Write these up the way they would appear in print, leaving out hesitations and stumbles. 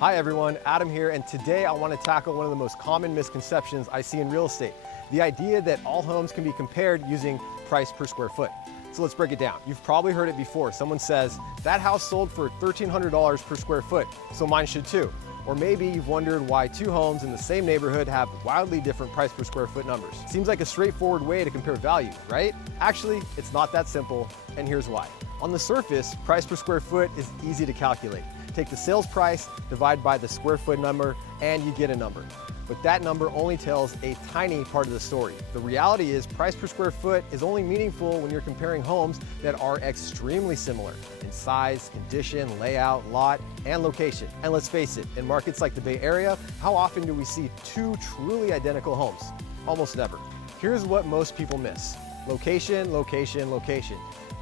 Hi everyone, Adam here, and today I want to tackle one of the most common misconceptions I see in real estate. The idea that all homes can be compared using price per square foot. So let's break it down. You've probably heard it before. Someone says, that house sold for $1,300 per square foot, so mine should too. Or maybe you've wondered why two homes in the same neighborhood have wildly different price per square foot numbers. Seems like a straightforward way to compare value, right? Actually, it's not that simple, and here's why. On the surface, price per square foot is easy to calculate. Take the sales price, divide by the square foot number, and you get a number. But that number only tells a tiny part of the story. The reality is price per square foot is only meaningful when you're comparing homes that are extremely similar in size, condition, layout, lot, and location. And let's face it, in markets like the Bay Area, how often do we see two truly identical homes? Almost never. Here's what most people miss. Location, location, location.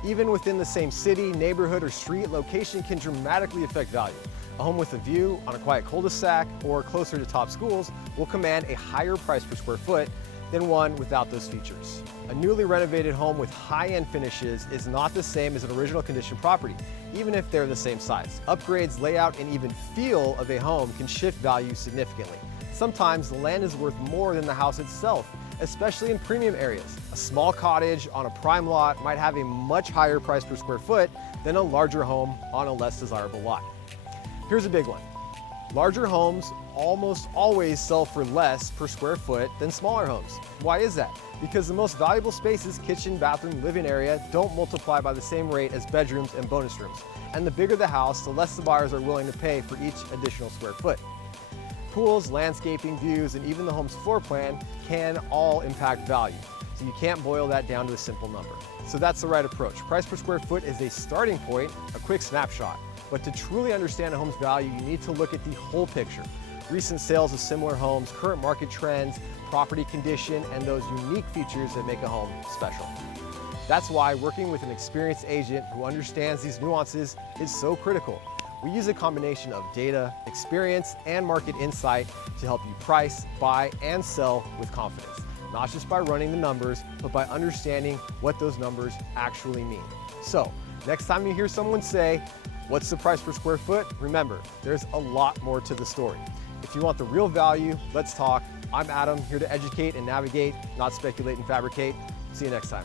Even within the same city, neighborhood, or street, location can dramatically affect value. A home with a view on a quiet cul-de-sac or closer to top schools will command a higher price per square foot than one without those features. A newly renovated home with high-end finishes is not the same as an original condition property, even if they're the same size. Upgrades, layout, and even feel of a home can shift value significantly. Sometimes the land is worth more than the house itself, especially in premium areas. A small cottage on a prime lot might have a much higher price per square foot than a larger home on a less desirable lot. Here's a big one. Larger homes almost always sell for less per square foot than smaller homes. Why is that? Because the most valuable spaces, kitchen, bathroom, living area, don't multiply by the same rate as bedrooms and bonus rooms. And the bigger the house, the less the buyers are willing to pay for each additional square foot. Pools, landscaping, views, and even the home's floor plan can all impact value. So you can't boil that down to a simple number. So that's the right approach. Price per square foot is a starting point, a quick snapshot. But to truly understand a home's value, you need to look at the whole picture. Recent sales of similar homes, current market trends, property condition, and those unique features that make a home special. That's why working with an experienced agent who understands these nuances is so critical. We use a combination of data, experience, and market insight to help you price, buy, and sell with confidence. Not just by running the numbers, but by understanding what those numbers actually mean. So, next time you hear someone say, "What's the price per square foot?" remember, there's a lot more to the story. If you want the real value, let's talk. I'm Adam, here to educate and navigate, not speculate and fabricate. See you next time.